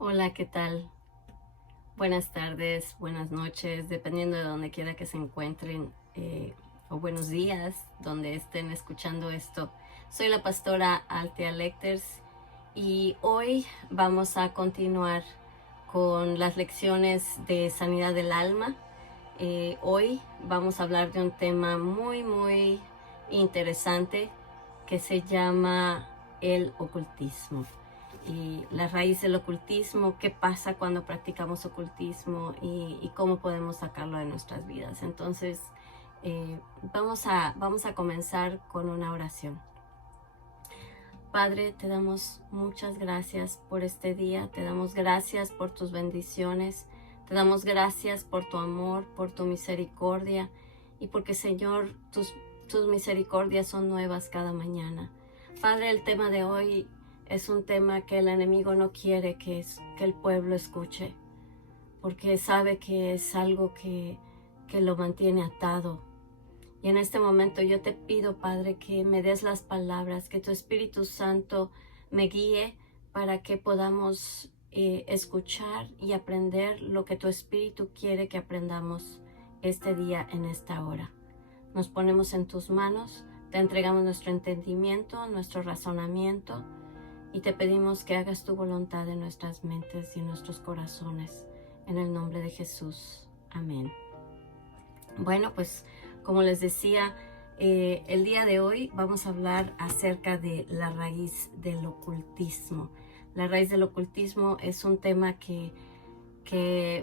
Hola, ¿qué tal? Buenas tardes, buenas noches, dependiendo de donde quiera que se encuentren, o buenos días, donde estén escuchando esto. Soy la pastora Althea Lecters y hoy vamos a continuar con las lecciones de sanidad del alma. Hoy vamos a hablar de un tema muy interesante que se llama el ocultismo y la raíz del ocultismo, qué pasa cuando practicamos ocultismo y cómo podemos sacarlo de nuestras vidas. Entonces, vamos a comenzar con una oración. Padre, te damos muchas gracias por este día, te damos gracias por tus bendiciones, te damos gracias por tu amor, por tu misericordia y porque, Señor, tus misericordias son nuevas cada mañana. Padre, el tema de hoy es un tema que el enemigo no quiere que el pueblo escuche, porque sabe que es algo que lo mantiene atado. Y en este momento yo te pido, Padre, que me des las palabras, que tu Espíritu Santo me guíe para que podamos escuchar y aprender lo que tu Espíritu quiere que aprendamos este día, en esta hora. Nos ponemos en tus manos, te entregamos nuestro entendimiento, nuestro razonamiento, y te pedimos que hagas tu voluntad en nuestras mentes y en nuestros corazones. En el nombre de Jesús. Amén. Bueno, pues como les decía, el día de hoy vamos a hablar acerca de la raíz del ocultismo. La raíz del ocultismo es un tema que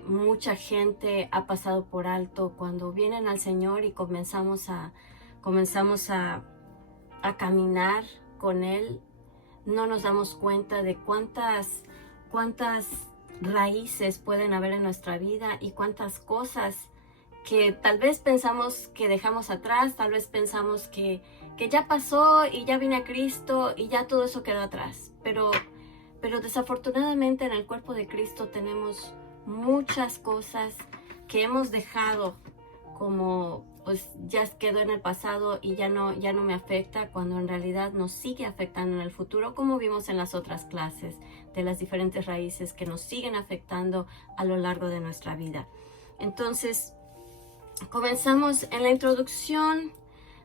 mucha gente ha pasado por alto cuando vienen al Señor y comenzamos a caminar con Él. No nos damos cuenta de cuántas raíces pueden haber en nuestra vida y cuántas cosas que tal vez pensamos que dejamos atrás, tal vez pensamos que ya pasó y ya vine a Cristo y ya todo eso quedó atrás. Pero desafortunadamente en el cuerpo de Cristo tenemos muchas cosas que hemos dejado como pues ya quedó en el pasado y ya no me afecta, cuando en realidad nos sigue afectando en el futuro, como vimos en las otras clases de las diferentes raíces que nos siguen afectando a lo largo de nuestra vida. Entonces, comenzamos en la introducción,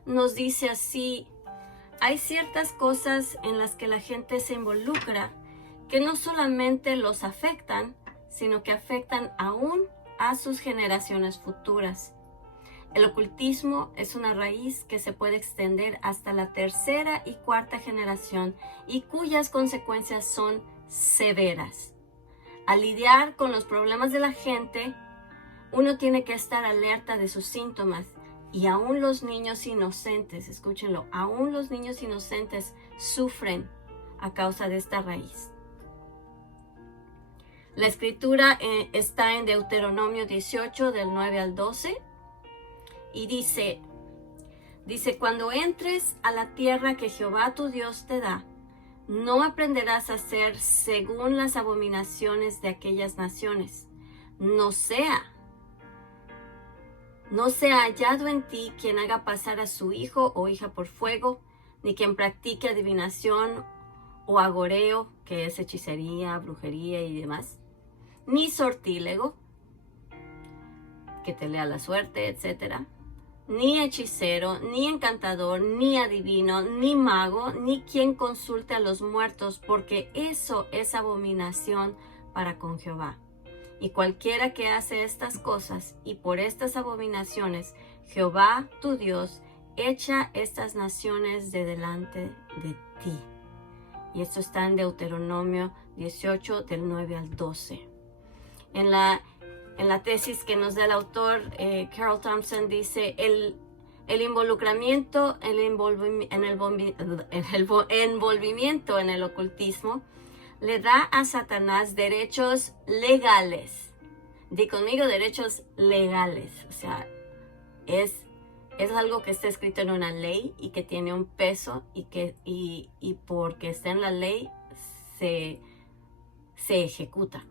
nos dice así: hay ciertas cosas en las que la gente se involucra que no solamente los afectan, sino que afectan aún a sus generaciones futuras. El ocultismo es una raíz que se puede extender hasta la tercera y cuarta generación y cuyas consecuencias son severas. Al lidiar con los problemas de la gente, uno tiene que estar alerta de sus síntomas, y aún los niños inocentes, escúchenlo, aún los niños inocentes sufren a causa de esta raíz. La escritura está en Deuteronomio 18 del 9 al 12 y dice, cuando entres a la tierra que Jehová tu Dios te da, no aprenderás a hacer según las abominaciones de aquellas naciones. No sea hallado en ti quien haga pasar a su hijo o hija por fuego, ni quien practique adivinación o agoreo, que es hechicería, brujería y demás, ni sortílego, que te lea la suerte, etc., ni hechicero, ni encantador, ni adivino, ni mago, ni quien consulte a los muertos, porque eso es abominación para con Jehová. Y cualquiera que hace estas cosas, y por estas abominaciones, Jehová tu Dios echa estas naciones de delante de ti. Y esto está en Deuteronomio 18, del 9 al 12. En la tesis que nos da el autor, Carol Thompson, dice: el envolvimiento en el ocultismo le da a Satanás derechos legales. Di conmigo, derechos legales. O sea, es algo que está escrito en una ley y que tiene un peso, y porque está en la ley se ejecuta.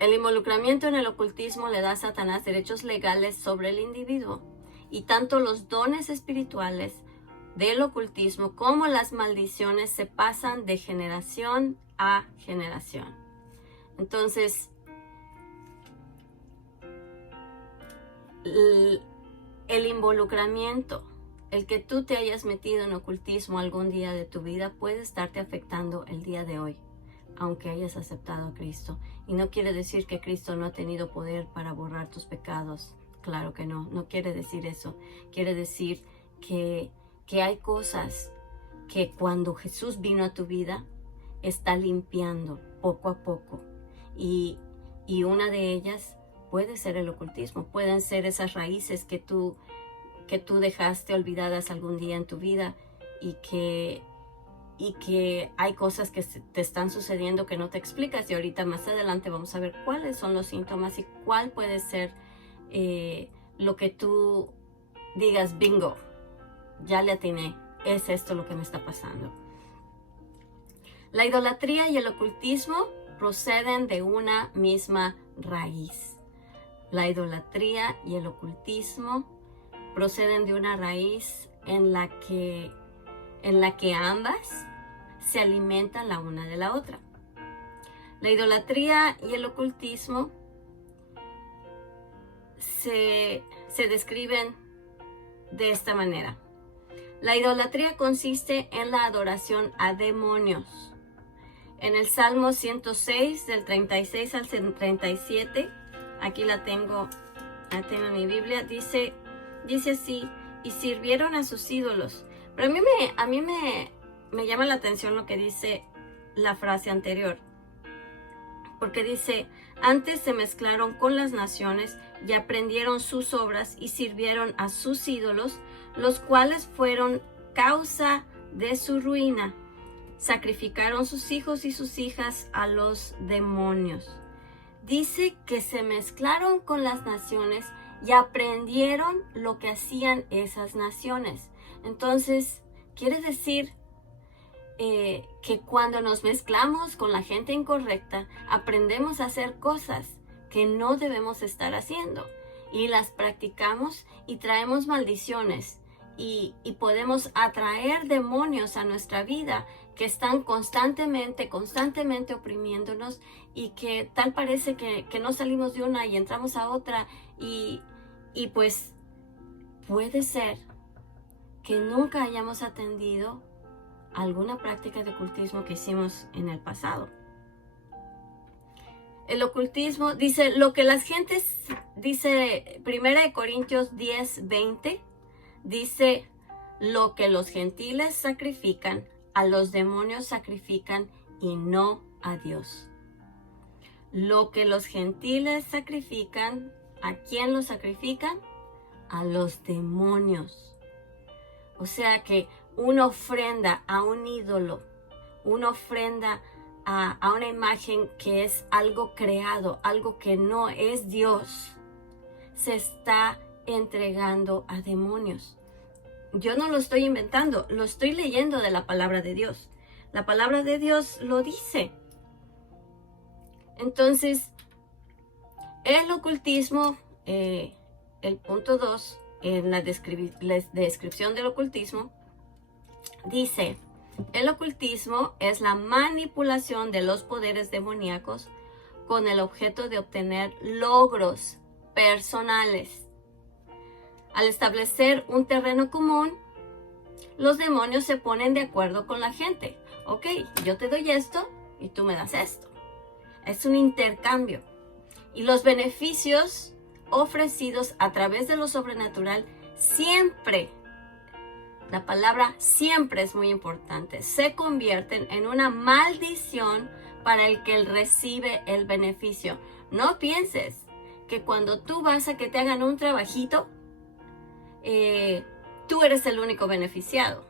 El involucramiento en el ocultismo le da a Satanás derechos legales sobre el individuo, y tanto los dones espirituales del ocultismo como las maldiciones se pasan de generación a generación. Entonces, el involucramiento, el que tú te hayas metido en ocultismo algún día de tu vida puede estarte afectando el día de hoy, aunque hayas aceptado a Cristo. Y no quiere decir que Cristo no ha tenido poder para borrar tus pecados. Claro que no, no quiere decir eso. Quiere decir que hay cosas que cuando Jesús vino a tu vida, está limpiando poco a poco. Y una de ellas puede ser el ocultismo. Pueden ser esas raíces que tú dejaste olvidadas algún día en tu vida y que hay cosas que te están sucediendo que no te explicas. Y ahorita más adelante vamos a ver cuáles son los síntomas y cuál puede ser lo que tú digas, bingo, ya le atiné, es esto lo que me está pasando. La idolatría y el ocultismo proceden de una misma raíz. La idolatría y el ocultismo proceden de una raíz en la que ambas se alimentan la una de la otra. La idolatría y el ocultismo se describen de esta manera. La idolatría consiste en la adoración a demonios. En el Salmo 106, del 36 al 37, aquí la tengo en mi Biblia, dice así: y sirvieron a sus ídolos. Pero a mí me llama la atención lo que dice la frase anterior, porque dice: antes se mezclaron con las naciones y aprendieron sus obras y sirvieron a sus ídolos, los cuales fueron causa de su ruina. Sacrificaron sus hijos y sus hijas a los demonios. Dice que se mezclaron con las naciones y aprendieron lo que hacían esas naciones. Entonces, quiere decir que cuando nos mezclamos con la gente incorrecta, aprendemos a hacer cosas que no debemos estar haciendo y las practicamos y traemos maldiciones y podemos atraer demonios a nuestra vida que están constantemente oprimiéndonos y que tal parece que no salimos de una y entramos a otra y pues puede ser que nunca hayamos atendido alguna práctica de ocultismo que hicimos en el pasado. El ocultismo dice lo que las gentes, dice 1 Corintios 10:20, dice: lo que los gentiles sacrifican, a los demonios sacrifican y no a Dios. Lo que los gentiles sacrifican, ¿a quién lo sacrifican? A los demonios. O sea que una ofrenda a un ídolo, una ofrenda a una imagen que es algo creado, algo que no es Dios, se está entregando a demonios. Yo no lo estoy inventando, lo estoy leyendo de la palabra de Dios. La palabra de Dios lo dice. Entonces, el ocultismo, el punto 2, en la descripción del ocultismo, dice: el ocultismo es la manipulación de los poderes demoníacos con el objeto de obtener logros personales. Al establecer un terreno común, los demonios se ponen de acuerdo con la gente. Ok, yo te doy esto y tú me das esto. Es un intercambio. Y los beneficios ofrecidos a través de lo sobrenatural siempre, la palabra siempre es muy importante, se convierten en una maldición para el que recibe el beneficio. No pienses que cuando tú vas a que te hagan un trabajito, tú eres el único beneficiado.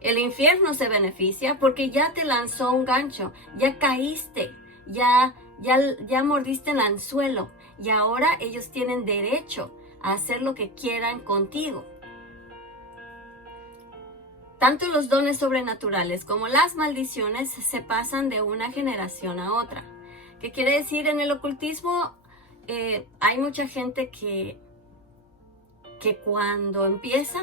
El infierno se beneficia porque ya te lanzó un gancho, ya caíste, ya mordiste el anzuelo y ahora ellos tienen derecho a hacer lo que quieran contigo. Tanto los dones sobrenaturales como las maldiciones se pasan de una generación a otra. ¿Qué quiere decir? En el ocultismo hay mucha gente que cuando empieza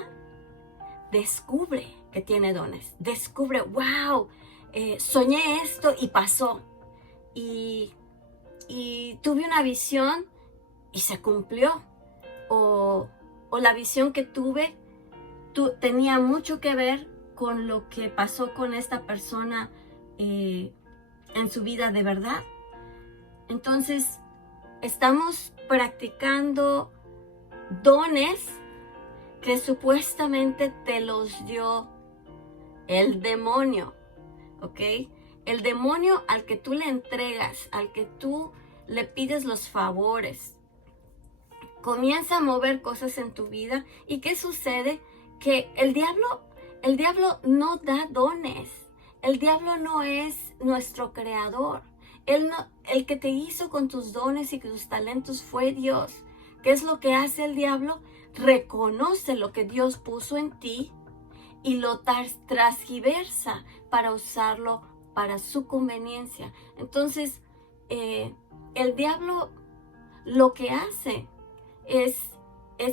descubre que tiene dones, descubre, wow, soñé esto y pasó. Y tuve una visión y se cumplió. O la visión que tuve tenía mucho que ver con lo que pasó con esta persona en su vida de verdad. Entonces, estamos practicando dones que supuestamente te los dio el demonio, ¿ok? El demonio al que tú le entregas, al que tú le pides los favores, comienza a mover cosas en tu vida. ¿Y qué sucede? Que el diablo no da dones. El diablo no es nuestro creador. El que te hizo con tus dones y tus talentos fue Dios. ¿Qué es lo que hace el diablo? Reconoce lo que Dios puso en ti y lo transgiversa para usarlo para su conveniencia. Entonces, el diablo lo que hace es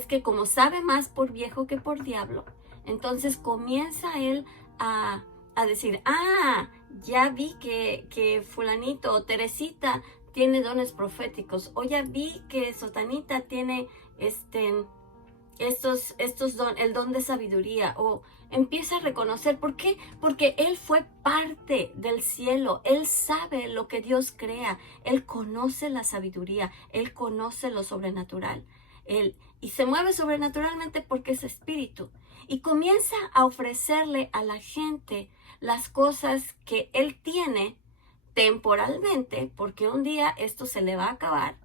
que, como sabe más por viejo que por diablo, entonces comienza él a decir, ya vi que fulanito o Teresita tiene dones proféticos, o ya vi que Sotanita tiene el don de sabiduría, o empieza a reconocer. ¿Por qué? Porque él fue parte del cielo, él sabe lo que Dios crea, él conoce la sabiduría, él conoce lo sobrenatural, y se mueve sobrenaturalmente porque es espíritu, y comienza a ofrecerle a la gente las cosas que él tiene temporalmente, porque un día esto se le va a acabar,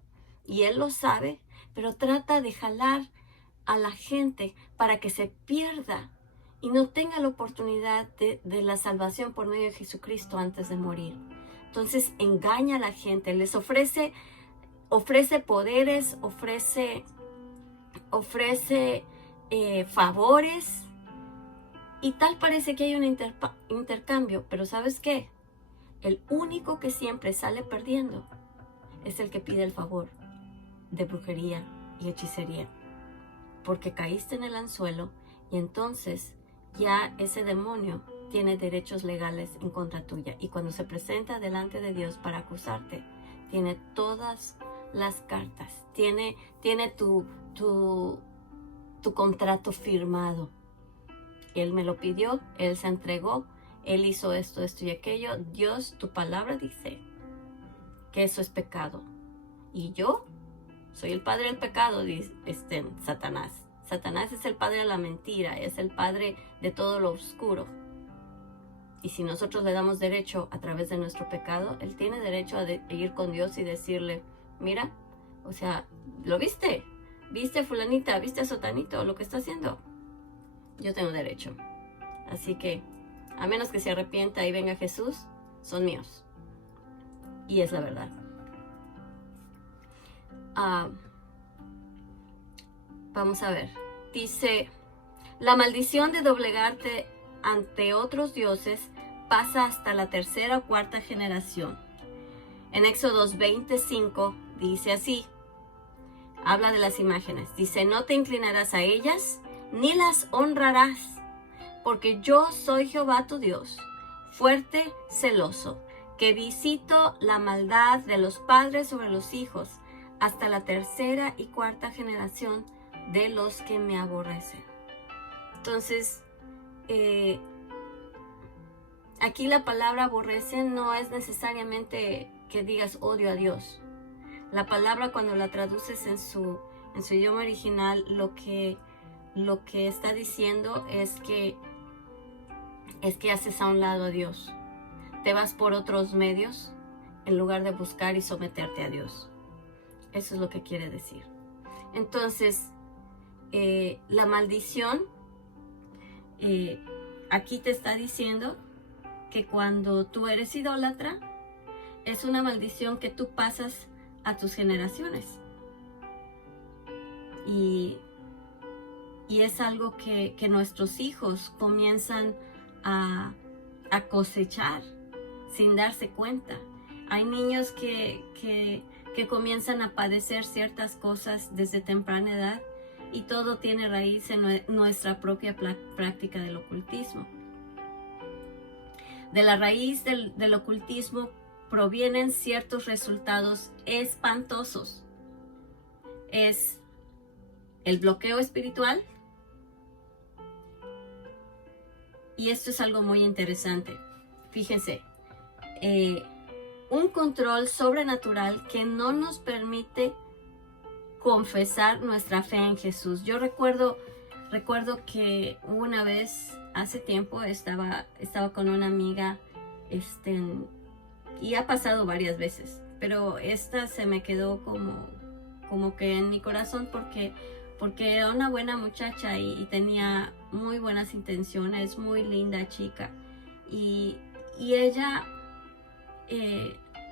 y él lo sabe, pero trata de jalar a la gente para que se pierda y no tenga la oportunidad de la salvación por medio de Jesucristo antes de morir. Entonces engaña a la gente, les ofrece poderes, ofrece favores, y tal parece que hay un intercambio, pero ¿sabes qué? El único que siempre sale perdiendo es el que pide el favor de brujería y hechicería, porque caíste en el anzuelo, y entonces ya ese demonio tiene derechos legales en contra tuya, y cuando se presenta delante de Dios para acusarte, tiene todas las cartas, tiene tu contrato firmado. Él me lo pidió, él se entregó, él hizo esto y aquello. Dios, tu palabra dice que eso es pecado, y yo soy el padre del pecado, dice Satanás. Satanás es el padre de la mentira, es el padre de todo lo oscuro. Y si nosotros le damos derecho a través de nuestro pecado, él tiene derecho a ir con Dios y decirle, mira, o sea, ¿lo viste? ¿Viste a fulanita? ¿Viste a sotanito? Lo que está haciendo. Yo tengo derecho. Así que, a menos que se arrepienta y venga Jesús, son míos. Y es la verdad. Vamos a ver. Dice, la maldición de doblegarte ante otros dioses pasa hasta la tercera o cuarta generación. En Éxodo 25 dice así, habla de las imágenes. Dice, no te inclinarás a ellas, ni las honrarás, porque yo soy Jehová tu Dios, fuerte, celoso, que visito la maldad de los padres sobre los hijos, hasta la tercera y cuarta generación de los que me aborrecen. Entonces, aquí la palabra aborrecen no es necesariamente que digas odio a Dios. La palabra, cuando la traduces en su idioma original, lo que está diciendo es que haces a un lado a Dios. Te vas por otros medios en lugar de buscar y someterte a Dios. Eso es lo que quiere decir. Entonces, la maldición, aquí te está diciendo que cuando tú eres idólatra, es una maldición que tú pasas a tus generaciones. Y es algo que nuestros hijos comienzan a cosechar sin darse cuenta. Hay niños que comienzan a padecer ciertas cosas desde temprana edad, y todo tiene raíz en nuestra propia práctica del ocultismo. De la raíz del ocultismo provienen ciertos resultados espantosos. Es el bloqueo espiritual. Y esto es algo muy interesante. Fíjense, un control sobrenatural que no nos permite confesar nuestra fe en Jesús. Yo recuerdo que una vez, hace tiempo, estaba con una amiga, y ha pasado varias veces, pero esta se me quedó como que en mi corazón porque era una buena muchacha y tenía muy buenas intenciones, muy linda chica. Y ella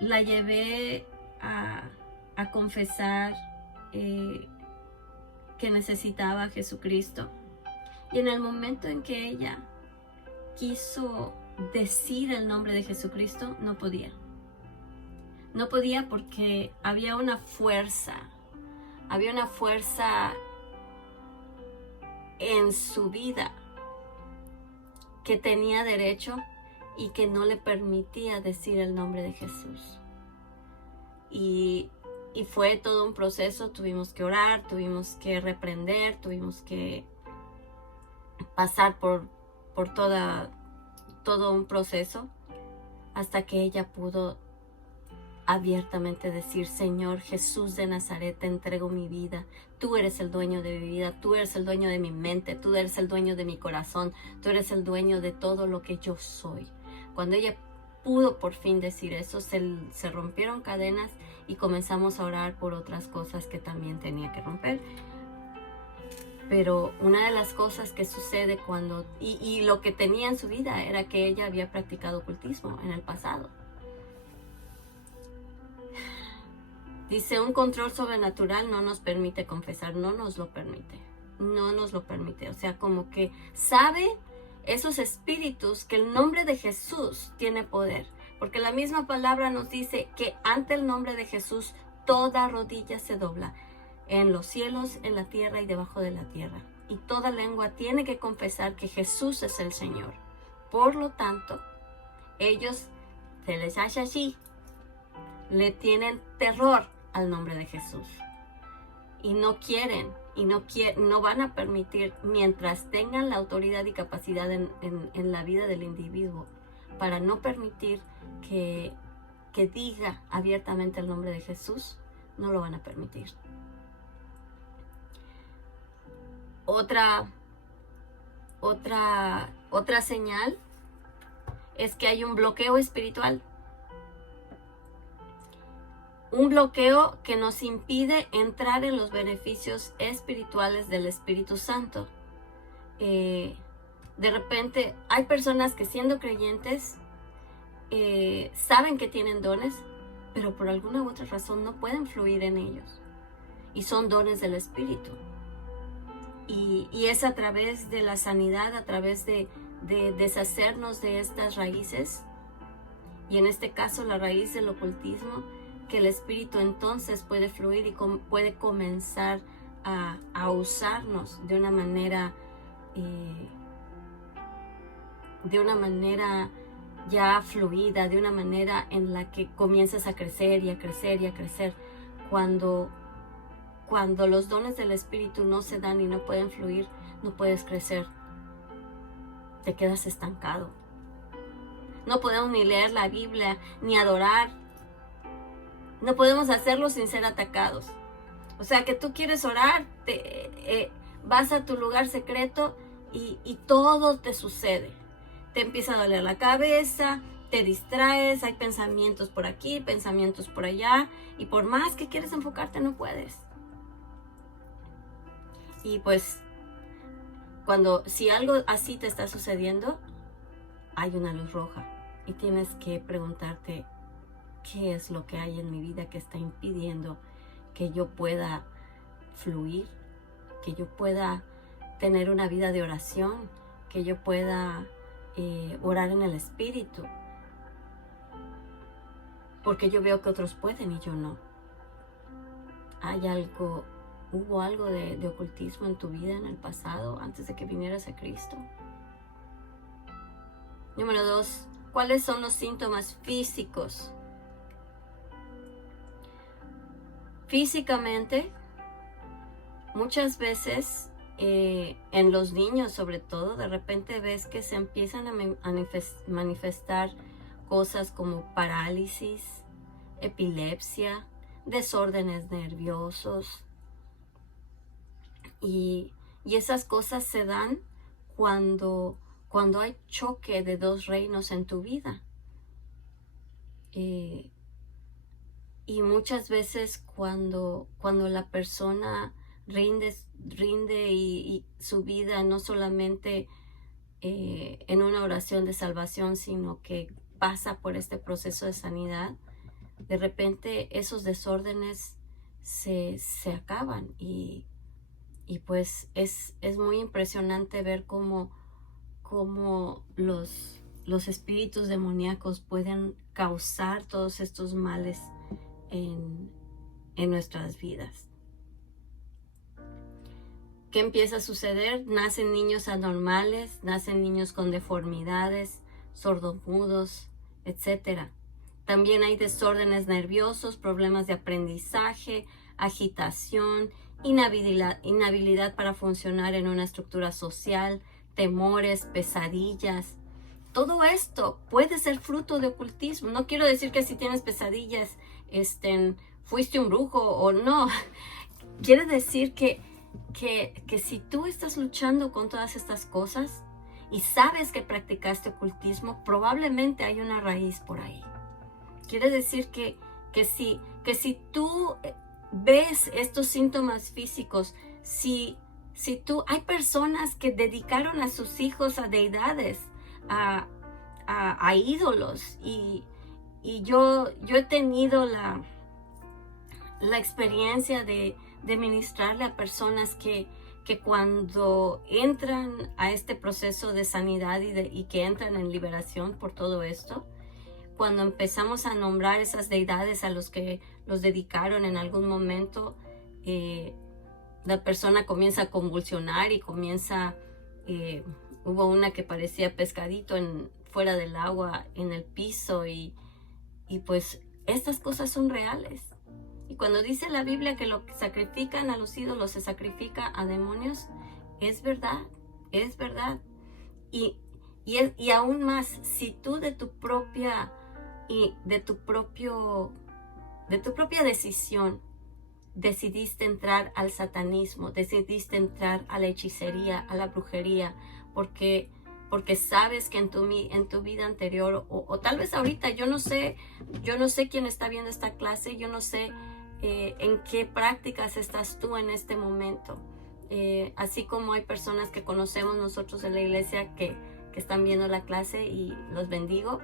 la llevé a confesar que necesitaba a Jesucristo. Y en el momento en que ella quiso decir el nombre de Jesucristo, no podía. No podía porque había una fuerza en su vida que tenía derecho y que no le permitía decir el nombre de Jesús. Y fue todo un proceso. Tuvimos que orar, tuvimos que reprender, tuvimos que pasar por todo un proceso hasta que ella pudo abiertamente decir: Señor Jesús de Nazaret, te entrego mi vida. Tú eres el dueño de mi vida, tú eres el dueño de mi mente, tú eres el dueño de mi corazón, tú eres el dueño de todo lo que yo soy. Cuando ella pudo por fin decir eso, se rompieron cadenas y comenzamos a orar por otras cosas que también tenía que romper. Pero una de las cosas que sucede cuando, y lo que tenía en su vida era que ella había practicado ocultismo en el pasado. Dice, un control sobrenatural no nos permite confesar, no nos lo permite. O sea, como que sabe esos espíritus que el nombre de Jesús tiene poder. Porque la misma palabra nos dice que ante el nombre de Jesús toda rodilla se dobla, en los cielos, en la tierra y debajo de la tierra. Y toda lengua tiene que confesar que Jesús es el Señor. Por lo tanto, ellos, se les hace así, le tienen terror al nombre de Jesús. Y no quieren, no van a permitir, mientras tengan la autoridad y capacidad en la vida del individuo, para no permitir que diga abiertamente el nombre de Jesús, no lo van a permitir. Otra señal es que hay un bloqueo espiritual. Un bloqueo que nos impide entrar en los beneficios espirituales del Espíritu Santo. De repente hay personas que, siendo creyentes, saben que tienen dones, pero por alguna u otra razón no pueden fluir en ellos. Y son dones del Espíritu. Y es a través de la sanidad, a través de deshacernos de estas raíces, y en este caso la raíz del ocultismo, que el Espíritu entonces puede fluir y puede comenzar a usarnos de una manera ya fluida, de una manera en la que comienzas a crecer y a crecer y a crecer. Cuando los dones del Espíritu no se dan y no pueden fluir, no puedes crecer. Te quedas estancado. No podemos ni leer la Biblia, ni adorar. No podemos hacerlo sin ser atacados. O sea, que tú quieres orar, vas a tu lugar secreto y todo te sucede. Te empieza a doler la cabeza, te distraes, hay pensamientos por aquí, pensamientos por allá, y por más que quieres enfocarte, no puedes. Y pues, si algo así te está sucediendo, hay una luz roja y tienes que preguntarte: ¿qué es lo que hay en mi vida que está impidiendo que yo pueda fluir, que yo pueda tener una vida de oración, que yo pueda orar en el Espíritu? Porque yo veo que otros pueden y yo no. ¿Hubo algo de ocultismo en tu vida en el pasado, antes de que vinieras a Cristo? Número 2, ¿Cuáles son los síntomas físicos? Físicamente, muchas veces en los niños sobre todo, de repente ves que se empiezan a manifestar cosas como parálisis, epilepsia, desórdenes nerviosos, y esas cosas se dan cuando hay choque de dos reinos en tu vida. Y muchas veces cuando la persona rinde y su vida no solamente en una oración de salvación, sino que pasa por este proceso de sanidad, de repente esos desórdenes se acaban y pues es muy impresionante ver cómo los espíritus demoníacos pueden causar todos estos males en nuestras vidas. ¿Qué empieza a suceder? Nacen niños anormales, nacen niños con deformidades, sordomudos, etc. También hay desórdenes nerviosos, problemas de aprendizaje, agitación, inhabilidad para funcionar en una estructura social, temores, pesadillas. Todo esto puede ser fruto de ocultismo. No quiero decir que si tienes pesadillas, fuiste un brujo o no. Quiere decir que si tú estás luchando con todas estas cosas y sabes que practicaste ocultismo, probablemente hay una raíz por ahí. Quiere decir que si tú ves estos síntomas físicos, si hay personas que dedicaron a sus hijos a deidades, a ídolos, y yo he tenido la experiencia de ministrarle a personas que cuando entran a este proceso de sanidad y que entran en liberación por todo esto, cuando empezamos a nombrar esas deidades a los que los dedicaron en algún momento, la persona comienza a convulsionar y hubo una que parecía pescadito fuera del agua, en el piso, y pues estas cosas son reales. Y cuando dice la Biblia que lo que sacrifican a los ídolos se sacrifica a demonios, es verdad, es verdad. Y aún más, si tú de tu propia decisión decidiste entrar al satanismo, decidiste entrar a la hechicería, a la brujería, porque sabes que en tu vida anterior, o tal vez ahorita, yo no sé quién está viendo esta clase, yo no sé en qué prácticas estás tú en este momento. Así como hay personas que conocemos nosotros en la iglesia que están viendo la clase, y los bendigo.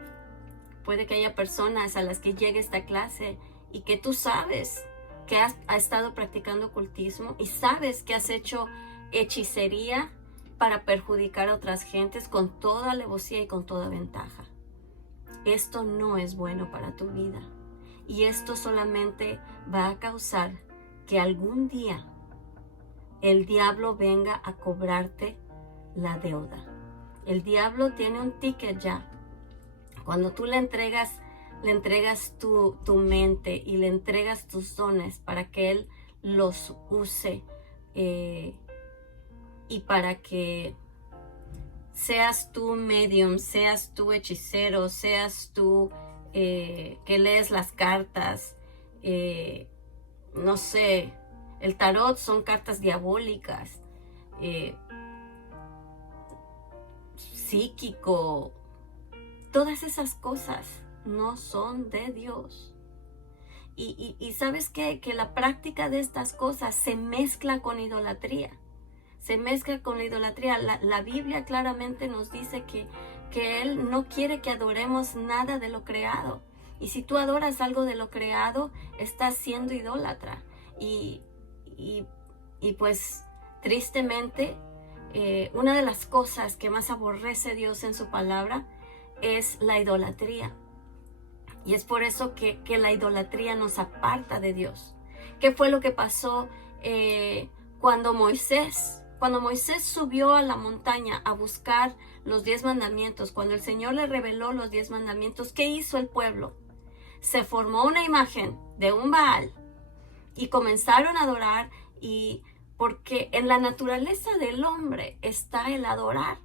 Puede que haya personas a las que llegue esta clase y que tú sabes que has estado practicando ocultismo y sabes que has hecho hechicería para perjudicar a otras gentes con toda alevosía y con toda ventaja. Esto no es bueno para tu vida, y esto solamente va a causar que algún día el diablo venga a cobrarte la deuda. El diablo tiene un ticket ya. Cuando tú le entregas tu mente y le entregas tus dones para que él los use, y para que seas tú medium, seas tú hechicero, seas tú que lees las cartas, no sé, el tarot son cartas diabólicas, psíquico, todas esas cosas no son de Dios. Y ¿sabes qué? Que la práctica de estas cosas se mezcla con idolatría. Se mezcla con la idolatría. La Biblia claramente nos dice que Él no quiere que adoremos nada de lo creado. Y si tú adoras algo de lo creado, estás siendo idólatra. Y pues tristemente, una de las cosas que más aborrece Dios en su palabra es la idolatría. Y es por eso que la idolatría nos aparta de Dios. ¿Qué fue lo que pasó cuando Moisés subió a la montaña a buscar los 10 mandamientos, cuando el Señor le reveló los 10 mandamientos, ¿qué hizo el pueblo? Se formó una imagen de un Baal y comenzaron a adorar, y porque en la naturaleza del hombre está el adorar.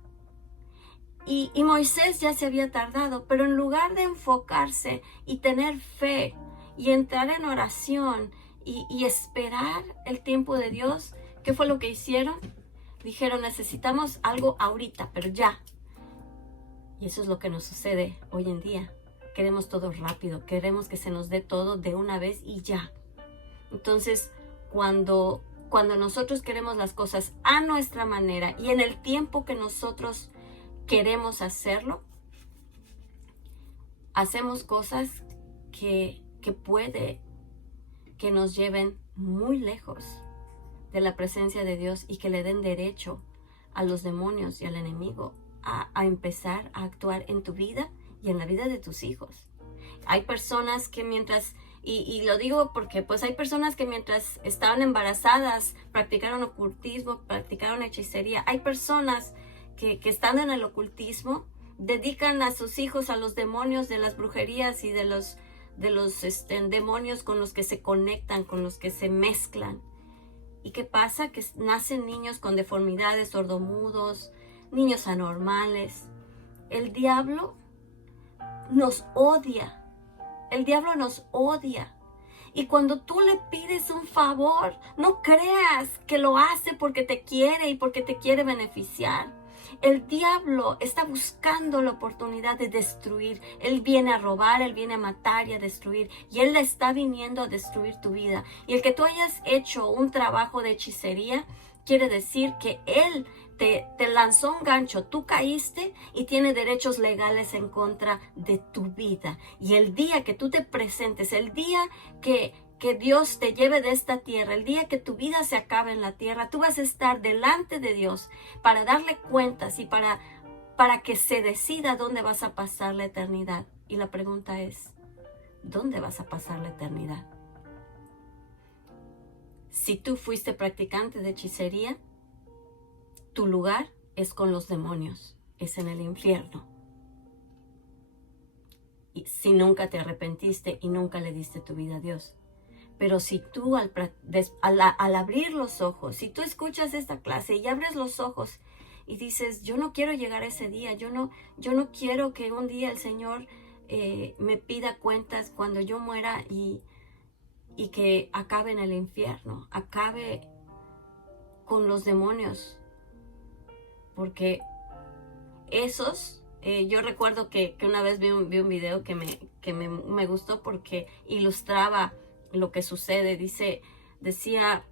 Y Moisés ya se había tardado, pero en lugar de enfocarse y tener fe y entrar en oración y esperar el tiempo de Dios, ¿qué fue lo que hicieron? Dijeron, necesitamos algo ahorita, pero ya. Y eso es lo que nos sucede hoy en día. Queremos todo rápido, queremos que se nos dé todo de una vez y ya. Entonces, cuando nosotros queremos las cosas a nuestra manera y en el tiempo que nosotros queremos hacerlo, hacemos cosas que puede que nos lleven muy lejos de la presencia de Dios y que le den derecho a los demonios y al enemigo a empezar a actuar en tu vida y en la vida de tus hijos. Hay personas que mientras, y lo digo porque pues hay personas que mientras estaban embarazadas practicaron ocultismo, practicaron hechicería. Hay personas que estando en el ocultismo dedican a sus hijos a los demonios de las brujerías y de los demonios con los que se conectan, con los que se mezclan. ¿Y qué pasa? Que nacen niños con deformidades, sordomudos, niños anormales. El diablo nos odia. El diablo nos odia. Y cuando tú le pides un favor, no creas que lo hace porque te quiere y porque te quiere beneficiar. El diablo está buscando la oportunidad de destruir. Él viene a robar, él viene a matar y a destruir. Y él está viniendo a destruir tu vida. Y el que tú hayas hecho un trabajo de hechicería, quiere decir que él te lanzó un gancho, tú caíste y tiene derechos legales en contra de tu vida. Y el día que tú te presentes, el día que Dios te lleve de esta tierra, el día que tu vida se acabe en la tierra, tú vas a estar delante de Dios para darle cuentas y para que se decida dónde vas a pasar la eternidad. Y la pregunta es, ¿dónde vas a pasar la eternidad? Si tú fuiste practicante de hechicería, tu lugar es con los demonios, es en el infierno. Y si nunca te arrepentiste y nunca le diste tu vida a Dios. Pero si tú al abrir los ojos, si tú escuchas esta clase y abres los ojos y dices, yo no quiero llegar a ese día, yo no quiero que un día el Señor me pida cuentas cuando yo muera y que acabe en el infierno, acabe con los demonios. Porque esos, yo recuerdo que una vez vi un video que me gustó porque ilustraba lo que sucede. Decían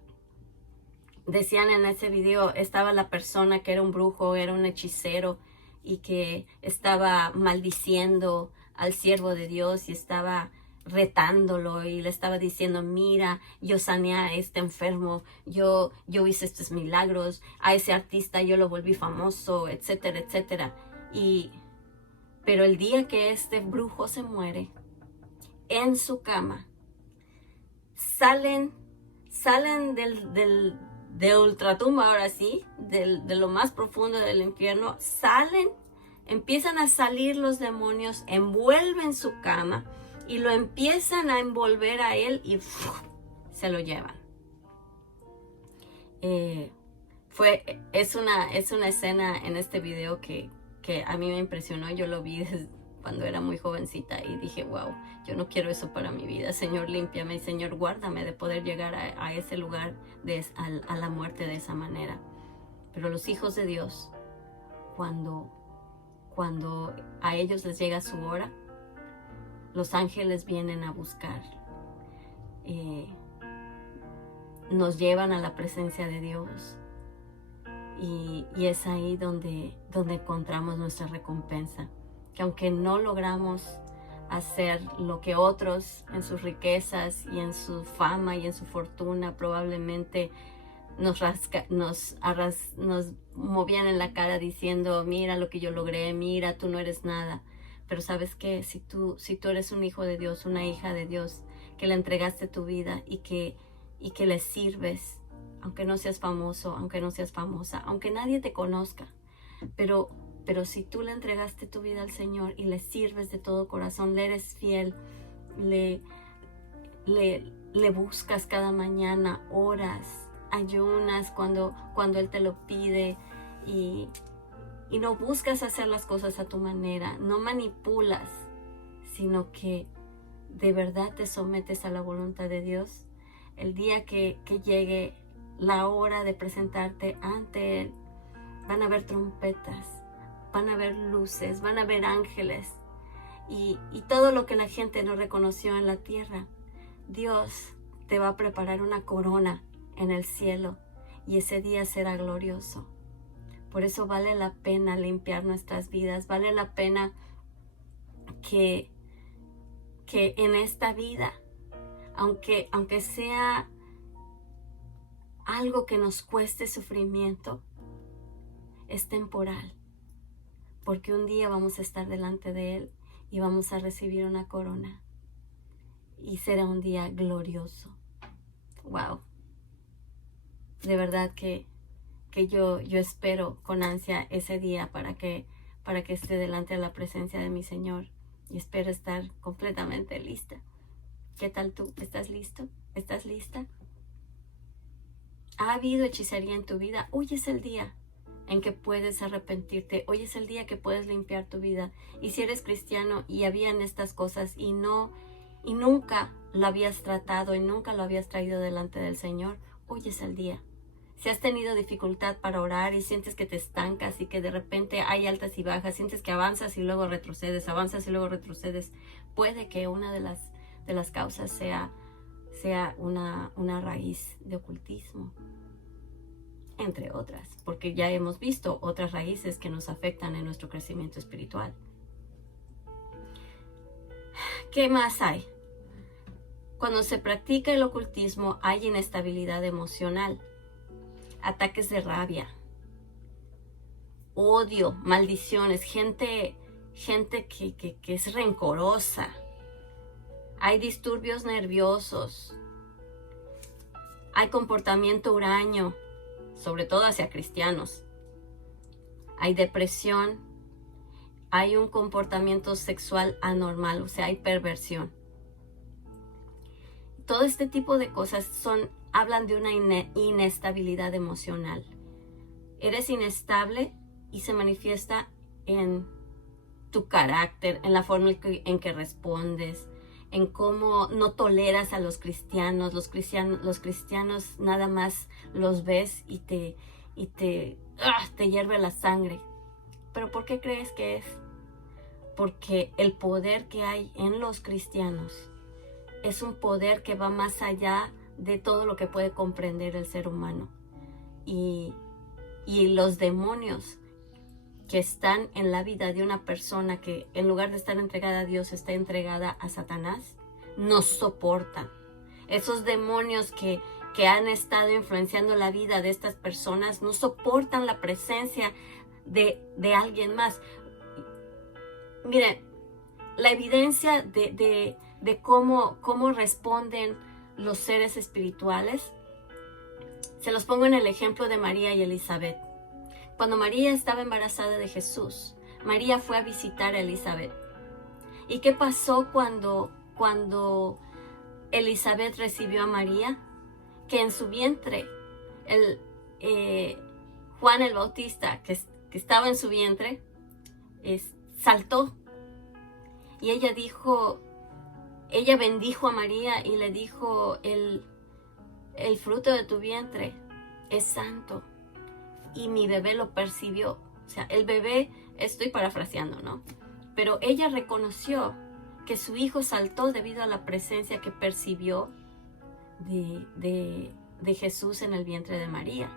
en ese video, estaba la persona que era un brujo, era un hechicero y que estaba maldiciendo al siervo de Dios y estaba retándolo y le estaba diciendo, mira, yo sané a este enfermo, yo hice estos milagros, a ese artista yo lo volví famoso, etcétera, etcétera. Pero el día que este brujo se muere, en su cama, salen de ultratumba, ahora sí, de lo más profundo del infierno, empiezan a salir los demonios, envuelven su cama y lo empiezan a envolver a él y se lo llevan. Es una escena en este video que a mí me impresionó. Yo lo vi cuando era muy jovencita y dije, wow, yo no quiero eso para mi vida. Señor, límpiame, Señor, guárdame de poder llegar a ese lugar, a la muerte de esa manera. Pero los hijos de Dios, cuando a ellos les llega su hora, los ángeles vienen a buscar. Nos llevan a la presencia de Dios. Y es ahí donde encontramos nuestra recompensa. Que aunque no logramos hacer lo que otros en sus riquezas y en su fama y en su fortuna probablemente nos movían en la cara diciendo, mira lo que yo logré, mira, tú no eres nada. Pero ¿sabes qué? Si tú eres un hijo de Dios, una hija de Dios, que le entregaste tu vida y que le sirves, aunque no seas famoso, aunque no seas famosa, aunque nadie te conozca, pero Pero si tú le entregaste tu vida al Señor y le sirves de todo corazón, le eres fiel, le buscas cada mañana, oras, ayunas cuando Él te lo pide y no buscas hacer las cosas a tu manera, no manipulas, sino que de verdad te sometes a la voluntad de Dios, el día que llegue la hora de presentarte ante Él, van a haber trompetas, van a haber luces, van a haber ángeles y todo lo que la gente no reconoció en la tierra. Dios te va a preparar una corona en el cielo y ese día será glorioso. Por eso vale la pena limpiar nuestras vidas, vale la pena que en esta vida, aunque sea algo que nos cueste sufrimiento, es temporal, porque un día vamos a estar delante de Él y vamos a recibir una corona y será un día glorioso. Wow, de verdad que yo espero con ansia ese día para que esté delante de la presencia de mi Señor y espero estar completamente lista. ¿Qué tal tú? ¿Estás listo? ¿Estás lista? ¿Ha habido hechicería en tu vida? Hoy es el día en que puedes arrepentirte. Hoy es el día que puedes limpiar tu vida. Y si eres cristiano y habían estas cosas y nunca lo habías tratado y nunca lo habías traído delante del Señor, hoy es el día. Si has tenido dificultad para orar y sientes que te estancas y que de repente hay altas y bajas, sientes que avanzas y luego retrocedes, puede que una de las causas sea una raíz de ocultismo, entre otras, porque ya hemos visto otras raíces que nos afectan en nuestro crecimiento espiritual. ¿Qué más hay? Cuando se practica el ocultismo hay inestabilidad emocional, ataques de rabia, odio, maldiciones, gente que es rencorosa. Hay disturbios nerviosos, hay comportamiento huraño, sobre todo hacia cristianos. Hay depresión, hay un comportamiento sexual anormal, o sea, hay perversión. Todo este tipo de cosas hablan de una inestabilidad emocional. Eres inestable y se manifiesta en tu carácter, en la forma en que respondes, en cómo no toleras a los cristianos. Los cristianos nada más los ves y te hierve la sangre. ¿Pero por qué crees que es? Porque el poder que hay en los cristianos es un poder que va más allá de todo lo que puede comprender el ser humano. Y los demonios que están en la vida de una persona que en lugar de estar entregada a Dios está entregada a Satanás, no soportan. Esos demonios que han estado influenciando la vida de estas personas no soportan la presencia de alguien más. Miren, la evidencia de cómo responden los seres espirituales, se los pongo en el ejemplo de María y Elizabeth. Cuando María estaba embarazada de Jesús, María fue a visitar a Elizabeth. ¿Y qué pasó cuando Elizabeth recibió a María? Que en su vientre, Juan el Bautista, que estaba en su vientre, saltó. Y ella bendijo a María y le dijo, el fruto de tu vientre es santo. Y mi bebé lo percibió. O sea, el bebé, estoy parafraseando, ¿no? Pero ella reconoció que su hijo saltó debido a la presencia que percibió de Jesús en el vientre de María.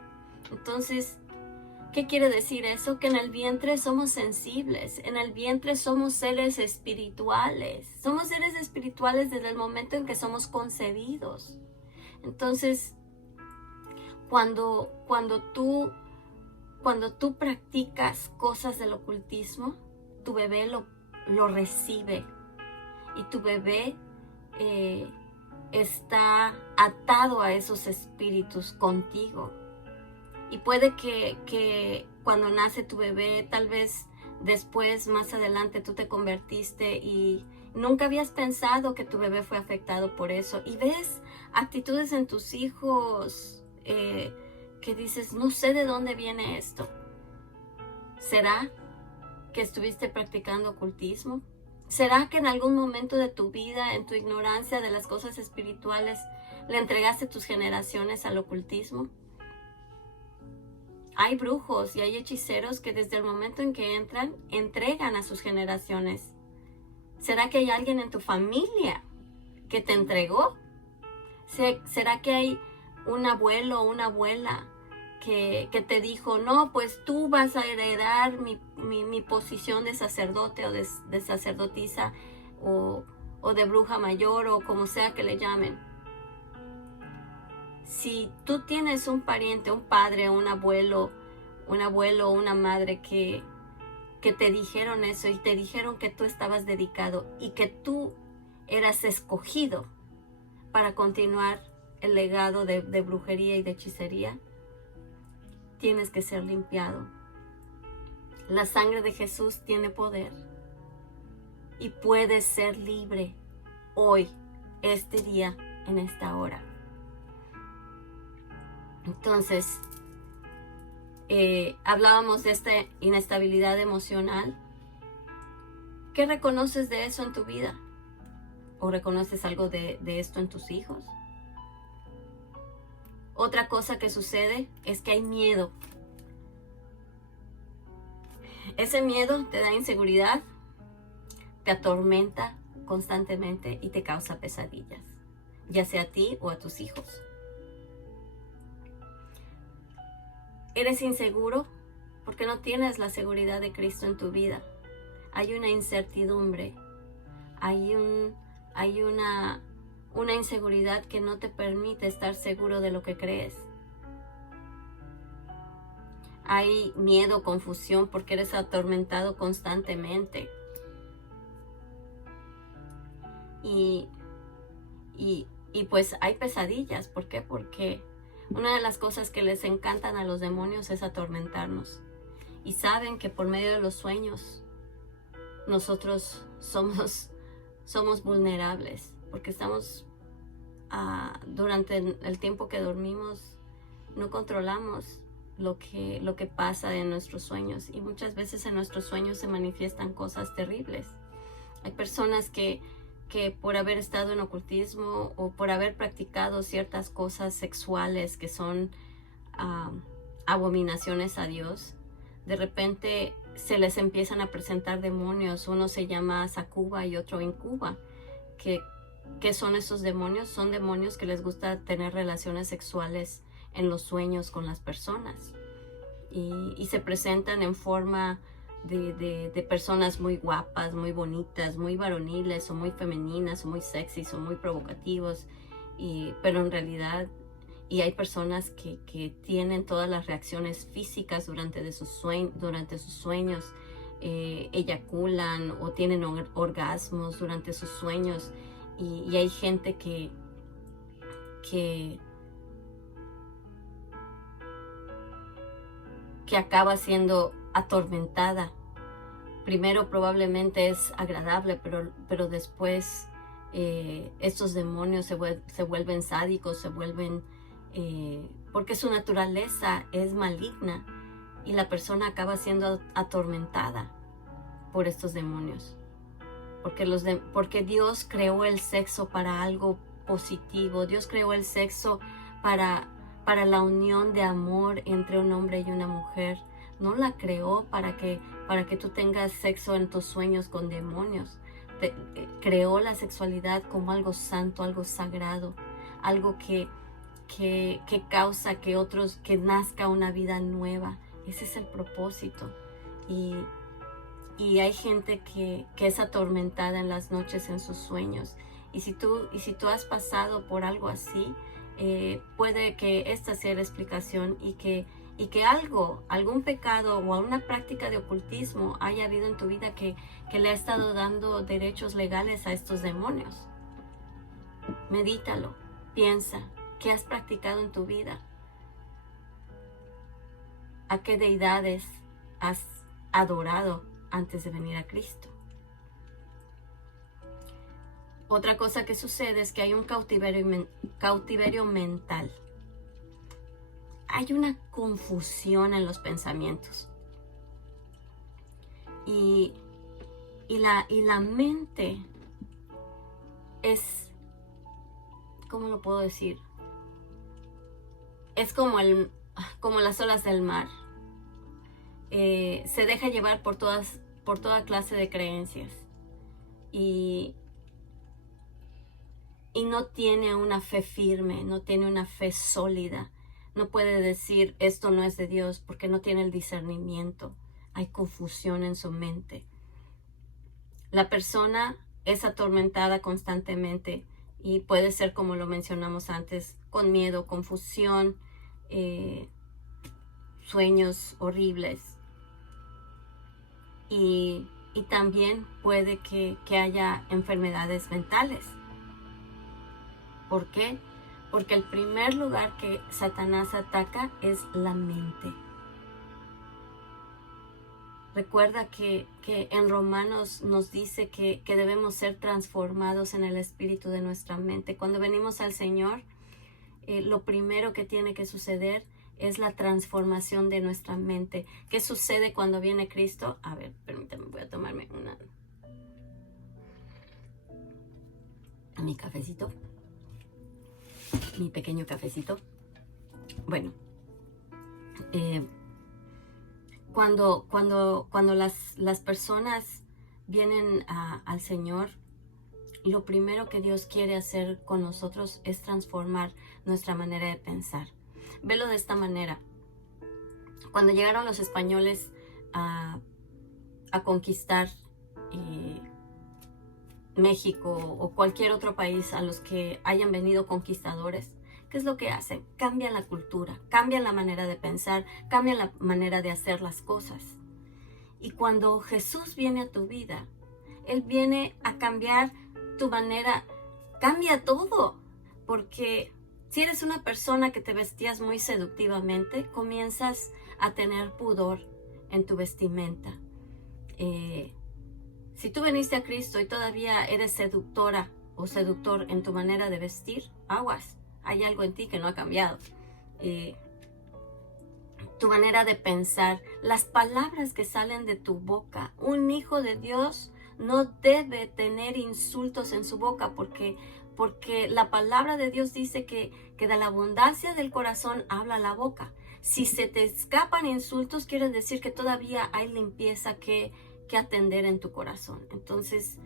Entonces, ¿qué quiere decir eso? Que en el vientre somos sensibles, en el vientre somos seres espirituales. Somos seres espirituales desde el momento en que somos concebidos. Entonces, cuando tú practicas cosas del ocultismo, tu bebé lo recibe y tu bebé está atado a esos espíritus contigo. Y puede que cuando nace tu bebé tal vez después, más adelante, tú te convertiste y nunca habías pensado que tu bebé fue afectado por eso. Y ves actitudes en tus hijos que dices, no sé de dónde viene esto. ¿Será que estuviste practicando ocultismo? ¿Será que en algún momento de tu vida, en tu ignorancia de las cosas espirituales, le entregaste tus generaciones al ocultismo? Hay brujos y hay hechiceros que desde el momento en que entran, entregan a sus generaciones. ¿Será que hay alguien en tu familia que te entregó? ¿Será que hay un abuelo o una abuela que te dijo, no, pues tú vas a heredar mi posición de sacerdote o de sacerdotisa o de bruja mayor o como sea que le llamen? Si tú tienes un pariente, un padre, un abuelo o una madre que te dijeron eso y te dijeron que tú estabas dedicado y que tú eras escogido para continuar el legado de brujería y de hechicería, tienes que ser limpiado. La sangre de Jesús tiene poder y puedes ser libre hoy, este día, en esta hora. Entonces, hablábamos de esta inestabilidad emocional. ¿Qué reconoces de eso en tu vida? ¿O reconoces algo de esto en tus hijos? Otra cosa que sucede es que hay miedo. Ese miedo te da inseguridad, te atormenta constantemente y te causa pesadillas, ya sea a ti o a tus hijos. ¿Eres inseguro? Porque no tienes la seguridad de Cristo en tu vida. Hay una incertidumbre, hay una inseguridad que no te permite estar seguro de lo que crees. Hay miedo, confusión, porque eres atormentado constantemente. Y pues hay pesadillas. ¿Por qué? Porque una de las cosas que les encantan a los demonios es atormentarnos. Y saben que por medio de los sueños nosotros somos vulnerables. Porque estamos, durante el tiempo que dormimos, no controlamos lo que pasa en nuestros sueños. Y muchas veces en nuestros sueños se manifiestan cosas terribles. Hay personas que por haber estado en ocultismo o por haber practicado ciertas cosas sexuales que son abominaciones a Dios, de repente se les empiezan a presentar demonios. Uno se llama Sacuba y otro Incuba. ¿Qué son esos demonios? Son demonios que les gusta tener relaciones sexuales en los sueños con las personas y se presentan en forma de personas muy guapas, muy bonitas, muy varoniles o muy femeninas o muy sexys o muy provocativos, pero en realidad hay personas que tienen todas las reacciones físicas durante sus sueños, eyaculan o tienen orgasmos durante sus sueños y hay gente que acaba siendo atormentada. Primero probablemente es agradable, pero después estos demonios se vuelven sádicos, se vuelven porque su naturaleza es maligna y la persona acaba siendo atormentada por estos demonios. Porque Dios creó el sexo para algo positivo. Dios creó el sexo para la unión de amor entre un hombre y una mujer. No la creó para que tú tengas sexo en tus sueños con demonios. Creó la sexualidad como algo santo, algo sagrado, algo que causa que nazca una vida nueva. Ese es el propósito. Y hay gente que es atormentada en las noches en sus sueños. Y si tú has pasado por algo así, puede que esta sea la explicación y que algún pecado o una práctica de ocultismo haya habido en tu vida que le ha estado dando derechos legales a estos demonios. Medítalo, piensa, ¿qué has practicado en tu vida? ¿A qué deidades has adorado antes de venir a Cristo. Otra cosa que sucede es que hay un cautiverio mental. Hay una confusión en los pensamientos. Y la mente es, ¿cómo lo puedo decir? Es como las olas del mar. Se deja llevar por toda clase de creencias. Y no tiene una fe firme, no tiene una fe sólida. No puede decir, esto no es de Dios, porque no tiene el discernimiento. Hay confusión en su mente. La persona es atormentada constantemente y puede ser, como lo mencionamos antes, con miedo, confusión, sueños horribles. Y también puede que haya enfermedades mentales. ¿Por qué? Porque el primer lugar que Satanás ataca es la mente. Recuerda que en Romanos nos dice que debemos ser transformados en el espíritu de nuestra mente. Cuando venimos al Señor, lo primero que tiene que suceder es la transformación de nuestra mente. ¿Qué sucede cuando viene Cristo? A ver, permítame, voy a tomarme mi cafecito. Mi pequeño cafecito. Bueno, cuando las personas vienen al Señor, lo primero que Dios quiere hacer con nosotros es transformar nuestra manera de pensar. Velo de esta manera. Cuando llegaron los españoles a conquistar México o cualquier otro país a los que hayan venido conquistadores, ¿qué es lo que hacen? Cambian la cultura, cambian la manera de pensar, cambian la manera de hacer las cosas. Y cuando Jesús viene a tu vida, Él viene a cambiar tu manera, cambia todo. Porque si eres una persona que te vestías muy seductivamente, comienzas a tener pudor en tu vestimenta. Si tú viniste a Cristo y todavía eres seductora o seductor en tu manera de vestir, aguas, hay algo en ti que no ha cambiado. Tu manera de pensar, las palabras que salen de tu boca. Un hijo de Dios no debe tener insultos en su boca porque la palabra de Dios dice que de la abundancia del corazón habla la boca. Si se te escapan insultos, quiere decir que todavía hay limpieza que atender en tu corazón. Entonces,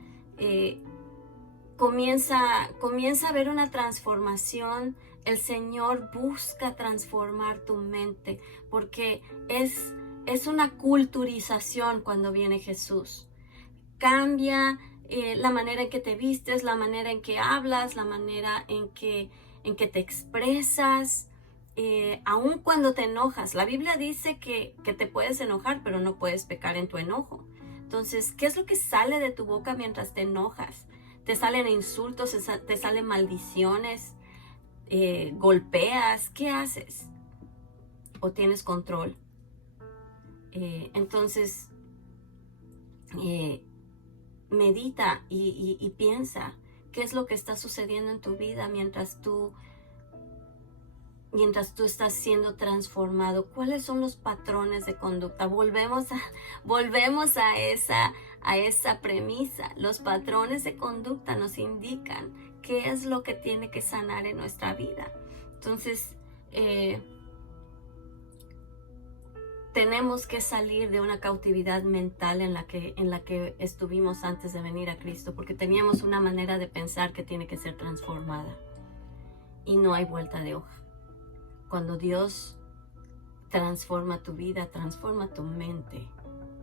comienza a haber una transformación. El Señor busca transformar tu mente porque es una culturización cuando viene Jesús. Cambia la manera en que te vistes, la manera en que hablas, la manera en que te expresas, aun cuando te enojas. La Biblia dice que te puedes enojar, pero no puedes pecar en tu enojo. Entonces, ¿qué es lo que sale de tu boca mientras te enojas? Te salen insultos, te salen maldiciones, golpeas. ¿Qué haces? ¿O tienes control? Entonces, medita y piensa qué es lo que está sucediendo en tu vida mientras tú estás siendo transformado. ¿Cuáles son los patrones de conducta? Volvemos a esa premisa. Los patrones de conducta nos indican qué es lo que tiene que sanar en nuestra vida. Entonces, tenemos que salir de una cautividad mental en la que estuvimos antes de venir a Cristo, porque teníamos una manera de pensar que tiene que ser transformada y no hay vuelta de hoja. Cuando Dios transforma tu vida, transforma tu mente,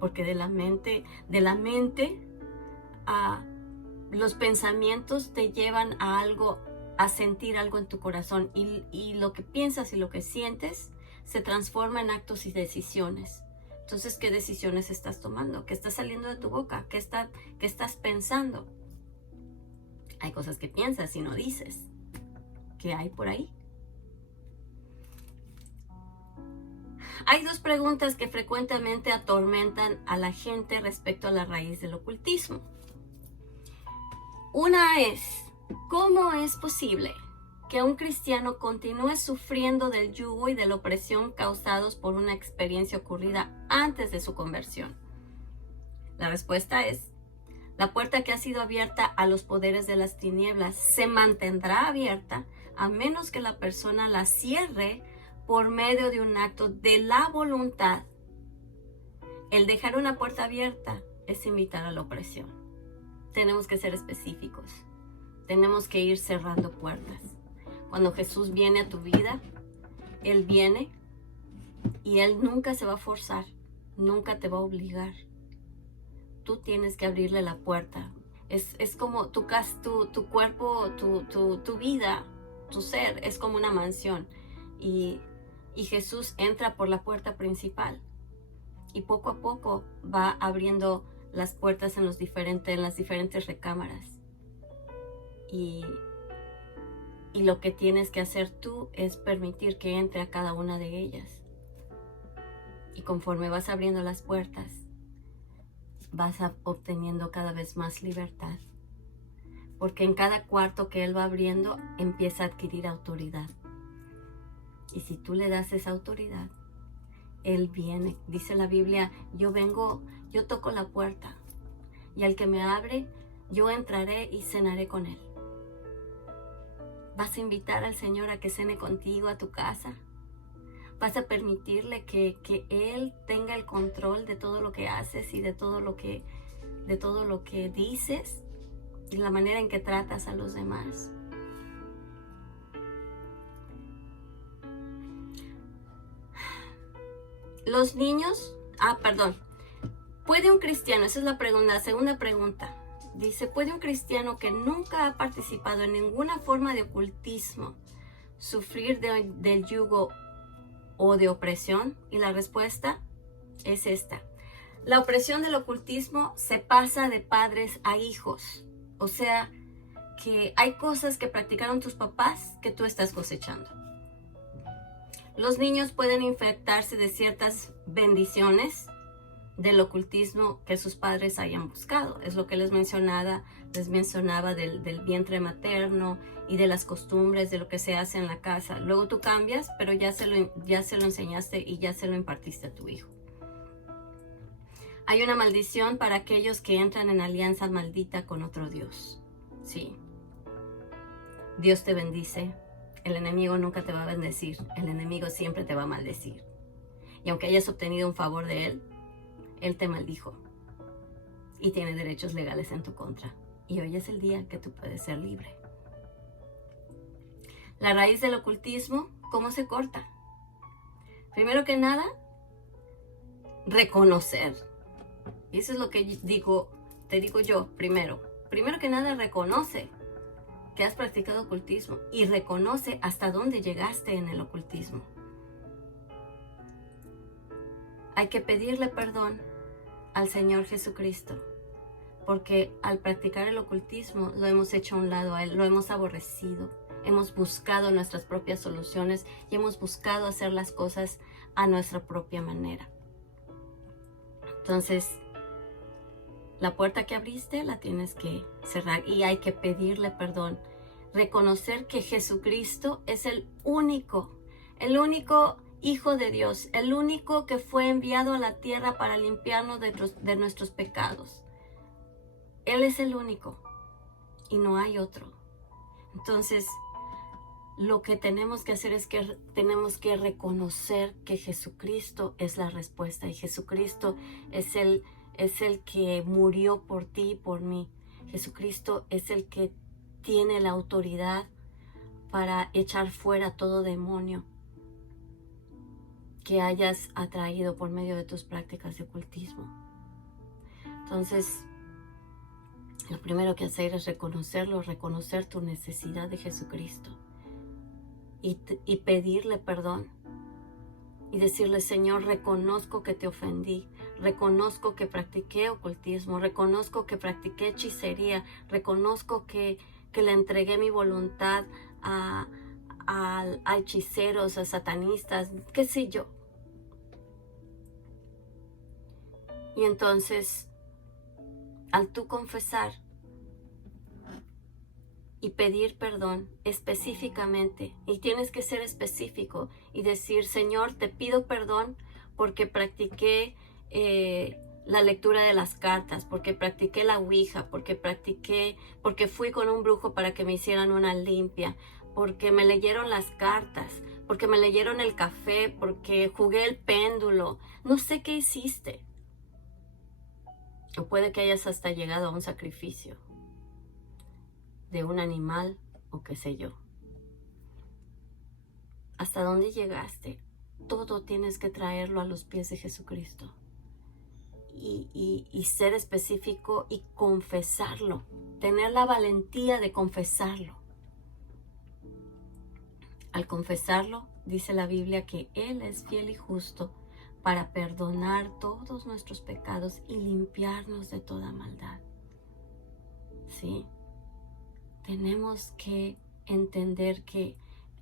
porque de la mente los pensamientos te llevan a algo, a sentir algo en tu corazón, y lo que piensas y lo que sientes se transforma en actos y decisiones. Entonces, ¿qué decisiones estás tomando? ¿Qué está saliendo de tu boca? ¿Qué estás pensando? Hay cosas que piensas y no dices. ¿Qué hay por ahí? Hay dos preguntas que frecuentemente atormentan a la gente respecto a la raíz del ocultismo. Una es, ¿cómo es posible que un cristiano continúe sufriendo del yugo y de la opresión causados por una experiencia ocurrida antes de su conversión? La respuesta es, la puerta que ha sido abierta a los poderes de las tinieblas se mantendrá abierta a menos que la persona la cierre por medio de un acto de la voluntad. El dejar una puerta abierta es invitar a la opresión. Tenemos que ser específicos. Tenemos que ir cerrando puertas. Cuando Jesús viene a tu vida, Él viene y Él nunca se va a forzar, nunca te va a obligar. Tú tienes que abrirle la puerta. Es como tu cuerpo, tu vida, tu ser, es como una mansión. Y Jesús entra por la puerta principal. Y poco a poco va abriendo las puertas en las diferentes recámaras. Y lo que tienes que hacer tú es permitir que entre a cada una de ellas. Y conforme vas abriendo las puertas, vas obteniendo cada vez más libertad. Porque en cada cuarto que Él va abriendo, empieza a adquirir autoridad. Y si tú le das esa autoridad, Él viene. Dice la Biblia, yo toco la puerta. Y al que me abre, yo entraré y cenaré con Él. ¿Vas a invitar al Señor a que cene contigo a tu casa? ¿Vas a permitirle que Él tenga el control de todo lo que haces y de todo lo que dices y la manera en que tratas a los demás? Los niños, ¿puede un cristiano, esa es la segunda pregunta, dice, ¿puede un cristiano que nunca ha participado en ninguna forma de ocultismo sufrir del yugo o de opresión? Y la respuesta es esta. La opresión del ocultismo se pasa de padres a hijos. O sea, que hay cosas que practicaron tus papás que tú estás cosechando. Los niños pueden infectarse de ciertas bendiciones del ocultismo que sus padres hayan buscado. Es lo que les mencionaba del vientre materno y de las costumbres, de lo que se hace en la casa. Luego tú cambias, pero ya se lo enseñaste y ya se lo impartiste a tu hijo. Hay una maldición para aquellos que entran en alianza maldita con otro Dios. Sí. Dios te bendice. El enemigo nunca te va a bendecir. El enemigo siempre te va a maldecir. Y aunque hayas obtenido un favor de él, él te maldijo. Y tiene derechos legales en tu contra. Y hoy es el día que tú puedes ser libre. La raíz del ocultismo, ¿cómo se corta? Primero que nada, reconocer. Y eso es lo que te digo yo primero. Primero que nada, reconoce que has practicado ocultismo y reconoce hasta dónde llegaste en el ocultismo. Hay que pedirle perdón al Señor Jesucristo, porque al practicar el ocultismo lo hemos hecho a un lado a Él, lo hemos aborrecido, hemos buscado nuestras propias soluciones y hemos buscado hacer las cosas a nuestra propia manera. Entonces, la puerta que abriste la tienes que cerrar y hay que pedirle perdón. Reconocer que Jesucristo es el único Hijo de Dios, el único que fue enviado a la tierra para limpiarnos de nuestros pecados. Él es el único y no hay otro. Entonces, lo que tenemos que hacer es que tenemos que reconocer que Jesucristo es la respuesta y Jesucristo es el que murió por ti y por mí. Jesucristo es el que tiene la autoridad para echar fuera todo demonio que hayas atraído por medio de tus prácticas de ocultismo. Entonces, lo primero que hacer es reconocer tu necesidad de Jesucristo y pedirle perdón y decirle: Señor, reconozco que te ofendí, reconozco que practiqué ocultismo, reconozco que practiqué hechicería, reconozco que le entregué mi voluntad a hechiceros, a satanistas, qué sé yo. Y entonces, al tú confesar y pedir perdón específicamente, y tienes que ser específico y decir, Señor, te pido perdón porque practiqué la lectura de las cartas, porque practiqué la ouija, porque fui con un brujo para que me hicieran una limpia, porque me leyeron las cartas, porque me leyeron el café, porque jugué el péndulo, no sé qué hiciste. O puede que hayas hasta llegado a un sacrificio de un animal o qué sé yo. ¿Hasta dónde llegaste? Todo tienes que traerlo a los pies de Jesucristo. Y ser específico y confesarlo. Tener la valentía de confesarlo. Al confesarlo, dice la Biblia que Él es fiel y justo para perdonar todos nuestros pecados y limpiarnos de toda maldad. ¿Sí? Tenemos que entender que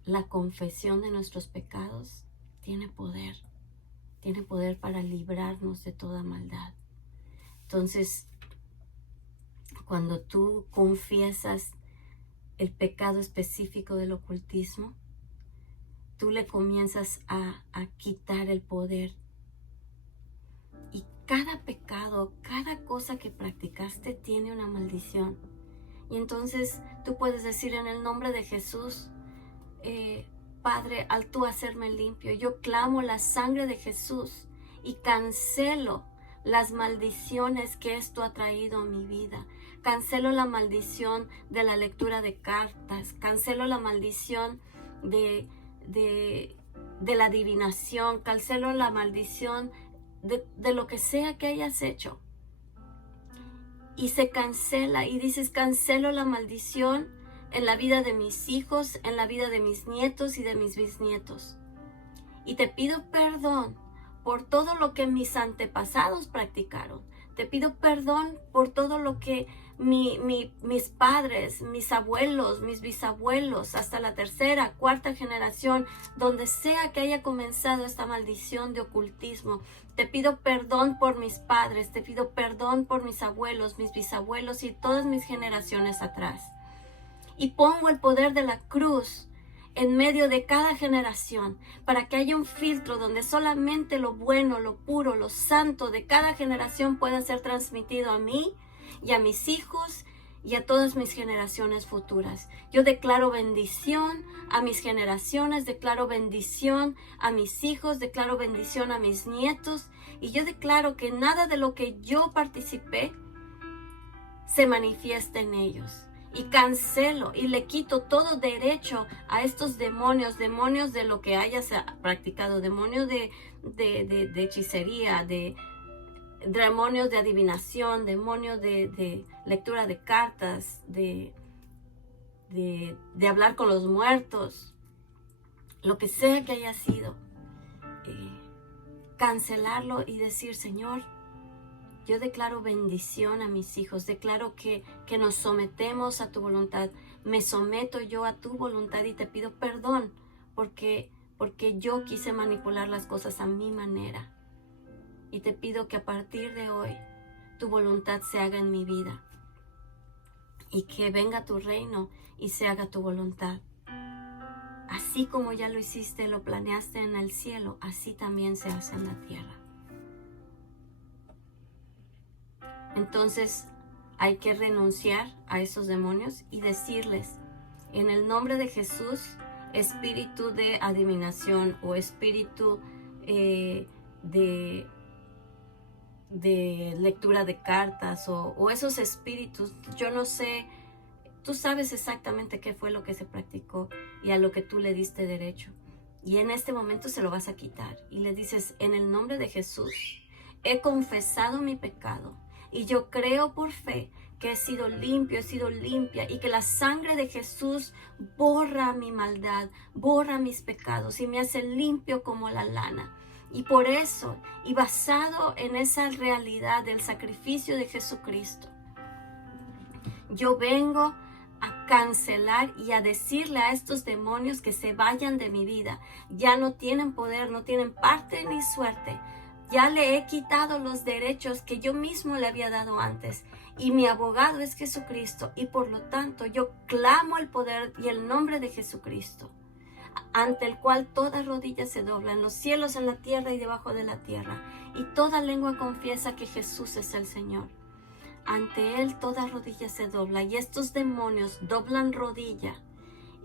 la confesión de nuestros pecados tiene poder para librarnos de toda maldad. Entonces, cuando tú confiesas el pecado específico del ocultismo, tú le comienzas a quitar el poder. Y cada pecado, cada cosa que practicaste tiene una maldición. Y entonces tú puedes decir en el nombre de Jesús, Padre, al tú hacerme limpio, yo clamo la sangre de Jesús y cancelo las maldiciones que esto ha traído a mi vida. Cancelo la maldición de la lectura de cartas, cancelo la maldición de la adivinación, cancelo la maldición de lo que sea que hayas hecho. Y se cancela y dices, cancelo la maldición en la vida de mis hijos, en la vida de mis nietos y de mis bisnietos. Y te pido perdón por todo lo que mis antepasados practicaron. Te pido perdón por todo lo que mis padres, mis abuelos, mis bisabuelos, hasta la tercera, cuarta generación, donde sea que haya comenzado esta maldición de ocultismo. Te pido perdón por mis padres, te pido perdón por mis abuelos, mis bisabuelos y todas mis generaciones atrás. Y pongo el poder de la cruz en medio de cada generación, para que haya un filtro donde solamente lo bueno, lo puro, lo santo de cada generación pueda ser transmitido a mí y a mis hijos y a todas mis generaciones futuras. Yo declaro bendición a mis generaciones, declaro bendición a mis hijos, declaro bendición a mis nietos, y yo declaro que nada de lo que yo participé se manifiesta en ellos. Y cancelo y le quito todo derecho a estos demonios de lo que hayas practicado, demonios de hechicería, demonios de adivinación, demonios de lectura de cartas, de hablar con los muertos, lo que sea que haya sido, cancelarlo y decir, Señor, yo declaro bendición a mis hijos, declaro que nos sometemos a tu voluntad, me someto yo a tu voluntad y te pido perdón porque yo quise manipular las cosas a mi manera. Y te pido que a partir de hoy tu voluntad se haga en mi vida y que venga tu reino y se haga tu voluntad. Así como ya lo hiciste, lo planeaste en el cielo, así también se hace en la tierra. Entonces hay que renunciar a esos demonios y decirles, en el nombre de Jesús, espíritu de adivinación o espíritu de lectura de cartas o esos espíritus, yo no sé, tú sabes exactamente qué fue lo que se practicó y a lo que tú le diste derecho. Y en este momento se lo vas a quitar y le dices, en el nombre de Jesús, he confesado mi pecado. Y yo creo por fe que he sido limpio, he sido limpia y que la sangre de Jesús borra mi maldad, borra mis pecados y me hace limpio como la lana. Y por eso, y basado en esa realidad del sacrificio de Jesucristo, yo vengo a cancelar y a decirle a estos demonios que se vayan de mi vida. Ya no tienen poder, no tienen parte ni suerte. Ya le he quitado los derechos que yo mismo le había dado antes. Y mi abogado es Jesucristo. Y por lo tanto yo clamo el poder y el nombre de Jesucristo, ante el cual toda rodilla se dobla, en los cielos, en la tierra y debajo de la tierra. Y toda lengua confiesa que Jesús es el Señor. Ante Él toda rodilla se dobla. Y estos demonios doblan rodilla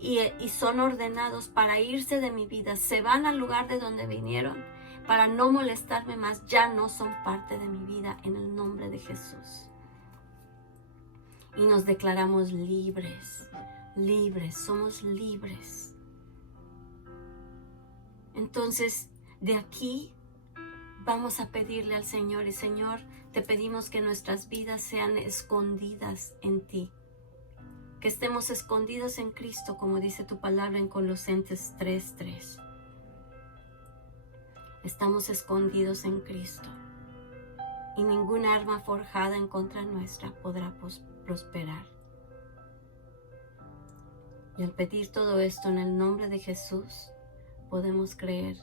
y son ordenados para irse de mi vida. Se van al lugar de donde vinieron para no molestarme más. Ya no son parte de mi vida, en el nombre de Jesús. Y nos declaramos libres, libres, somos libres. Entonces, de aquí vamos a pedirle al Señor, y Señor, te pedimos que nuestras vidas sean escondidas en ti, que estemos escondidos en Cristo, como dice tu palabra en Colosenses 3:3. Estamos escondidos en Cristo, y ninguna arma forjada en contra nuestra podrá prosperar. Y al pedir todo esto en el nombre de Jesús, podemos creer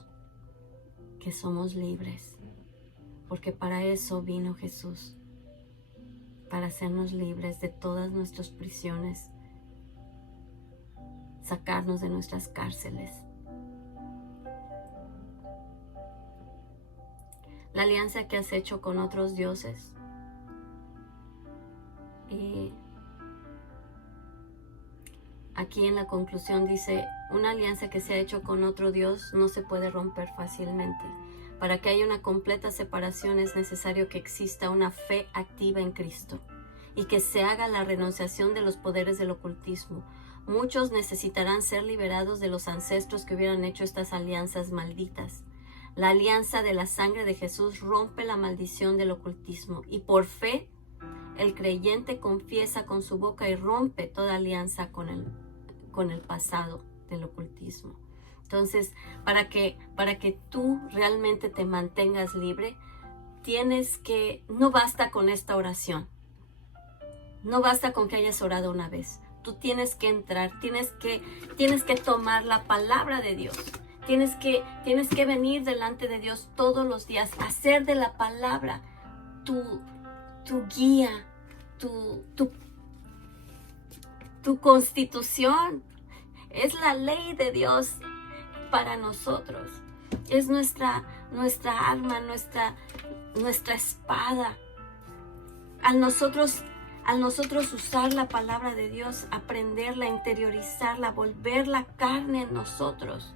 que somos libres, porque para eso vino Jesús, para hacernos libres de todas nuestras prisiones, sacarnos de nuestras cárceles. La alianza que has hecho con otros dioses, y aquí en la conclusión dice: una alianza que se ha hecho con otro Dios no se puede romper fácilmente. Para que haya una completa separación es necesario que exista una fe activa en Cristo y que se haga la renunciación de los poderes del ocultismo. Muchos necesitarán ser liberados de los ancestros que hubieran hecho estas alianzas malditas. La alianza de la sangre de Jesús rompe la maldición del ocultismo, y por fe el creyente confiesa con su boca y rompe toda alianza con el pasado del ocultismo. Entonces, para que tú realmente te mantengas libre, no basta con esta oración. No basta con que hayas orado una vez. Tú tienes que entrar, tienes que tomar la palabra de Dios. Tienes que venir delante de Dios todos los días, hacer de la palabra tu guía, tu constitución. Es la ley de Dios para nosotros. Es nuestra arma, nuestra espada. Al nosotros usar la palabra de Dios, aprenderla, interiorizarla, volverla carne en nosotros,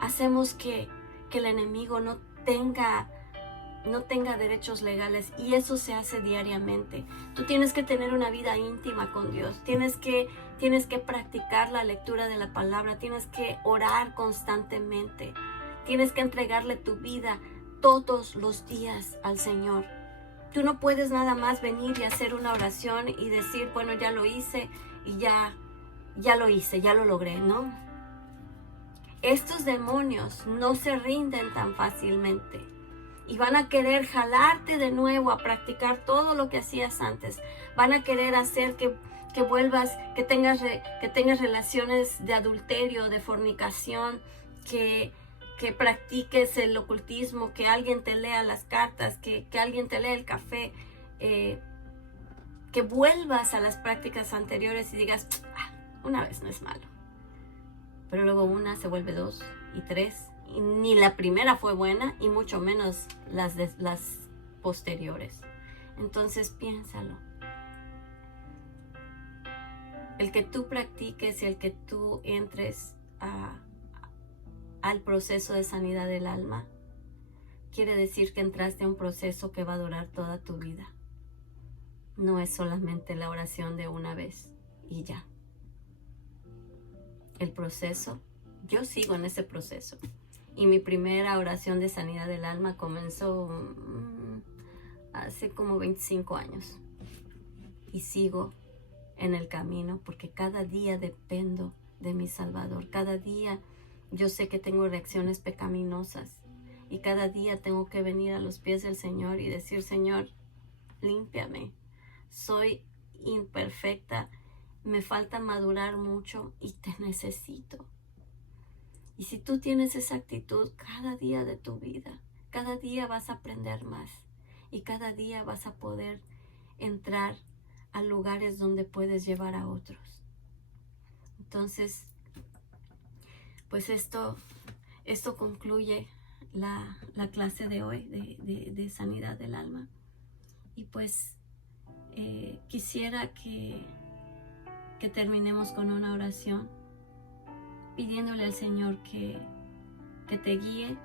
hacemos que el enemigo no tenga derechos legales, y eso se hace diariamente. Tú tienes que tener una vida íntima con Dios, tienes que practicar la lectura de la palabra, tienes que orar constantemente, tienes que entregarle tu vida todos los días al Señor. Tú no puedes nada más venir y hacer una oración y decir: bueno, ya lo hice y ya lo hice, ya lo logré, ¿no? Estos demonios no se rinden tan fácilmente y van a querer jalarte de nuevo a practicar todo lo que hacías antes. Van a querer hacer que vuelvas, que tengas relaciones de adulterio, de fornicación, que practiques el ocultismo, que alguien te lea las cartas, que alguien te lea el café, que vuelvas a las prácticas anteriores y digas: una vez no es malo. Pero luego una se vuelve 2 y 3, y ni la primera fue buena, y mucho menos las posteriores. Entonces piénsalo. El que tú practiques y el que tú entres al proceso de sanidad del alma, quiere decir que entraste a un proceso que va a durar toda tu vida. No es solamente la oración de una vez y ya. El proceso, yo sigo en ese proceso. Y mi primera oración de sanidad del alma comenzó hace como 25 años. Y sigo en el camino, porque cada día dependo de mi Salvador. Cada día yo sé que tengo reacciones pecaminosas, y cada día tengo que venir a los pies del Señor y decir: Señor, límpiame. Soy imperfecta, me falta madurar mucho y te necesito. Y si tú tienes esa actitud cada día de tu vida, cada día vas a aprender más y cada día vas a poder entrar a lugares donde puedes llevar a otros. Entonces, pues esto concluye la clase de hoy de sanidad del alma. Y pues quisiera que terminemos con una oración pidiéndole al Señor que te guíe,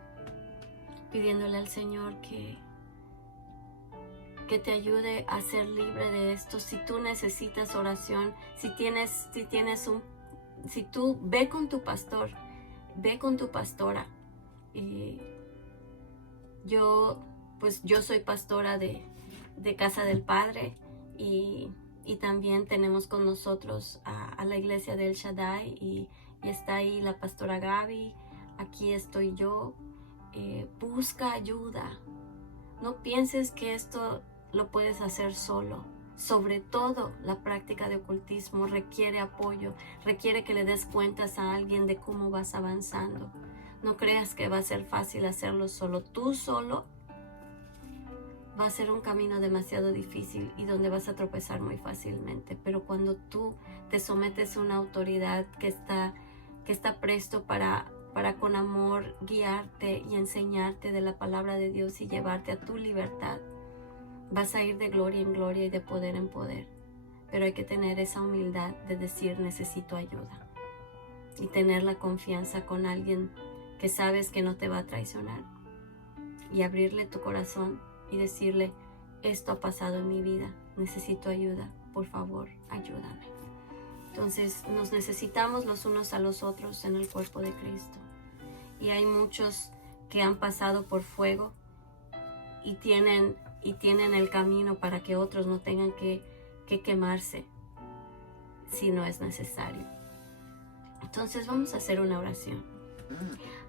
pidiéndole al Señor que te ayude a ser libre de esto. Si tú necesitas oración, si tú ve con tu pastor, ve con tu pastora. Yo soy pastora de Casa del Padre y también tenemos con nosotros a la iglesia del Shaddai y está ahí la pastora Gaby, aquí estoy yo. Busca ayuda, no pienses que esto lo puedes hacer solo. Sobre todo la práctica de ocultismo requiere apoyo, requiere que le des cuentas a alguien de cómo vas avanzando. No creas que va a ser fácil hacerlo solo. Tú solo va a ser un camino demasiado difícil y donde vas a tropezar muy fácilmente. Pero cuando tú te sometes a una autoridad que está presto para con amor guiarte y enseñarte de la palabra de Dios y llevarte a tu libertad, vas a ir de gloria en gloria y de poder en poder. Pero hay que tener esa humildad de decir necesito ayuda y tener la confianza con alguien que sabes que no te va a traicionar y abrirle tu corazón y decirle: esto ha pasado en mi vida, necesito ayuda, por favor, ayúdame. Entonces nos necesitamos los unos a los otros en el cuerpo de Cristo. Y hay muchos que han pasado por fuego y tienen el camino para que otros no tengan que quemarse si no es necesario. Entonces vamos a hacer una oración.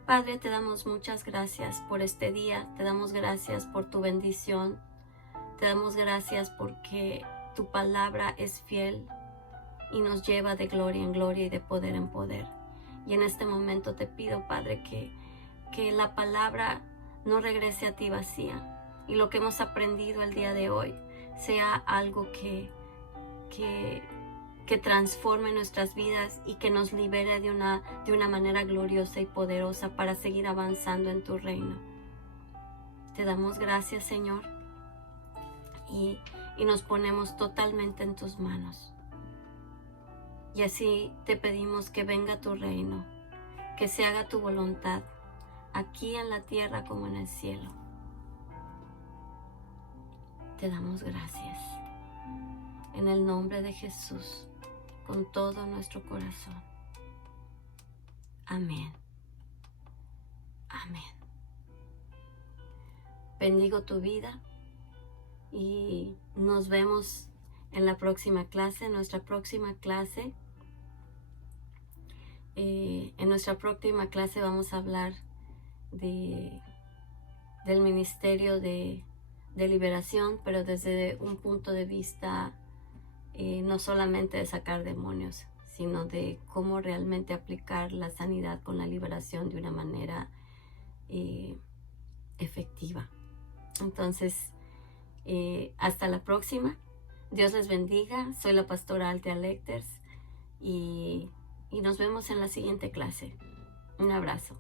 Padre, te damos muchas gracias por este día, te damos gracias por tu bendición, te damos gracias porque tu palabra es fiel y nos lleva de gloria en gloria y de poder en poder. Y en este momento te pido, Padre, que la palabra no regrese a ti vacía y lo que hemos aprendido el día de hoy sea algo que transforme nuestras vidas y que nos libere de una manera gloriosa y poderosa para seguir avanzando en tu reino. Te damos gracias, Señor, y nos ponemos totalmente en tus manos. Y así te pedimos que venga tu reino, que se haga tu voluntad, aquí en la tierra como en el cielo. Te damos gracias. En el nombre de Jesús, con todo nuestro corazón. Amén. Amén. Bendigo tu vida y nos vemos en la próxima clase, en nuestra próxima clase. En nuestra próxima clase vamos a hablar del ministerio de liberación, pero desde un punto de vista no solamente de sacar demonios, sino de cómo realmente aplicar la sanidad con la liberación de una manera efectiva. Entonces, hasta la próxima. Dios les bendiga. Soy la pastora Althea Lecters y nos vemos en la siguiente clase. Un abrazo.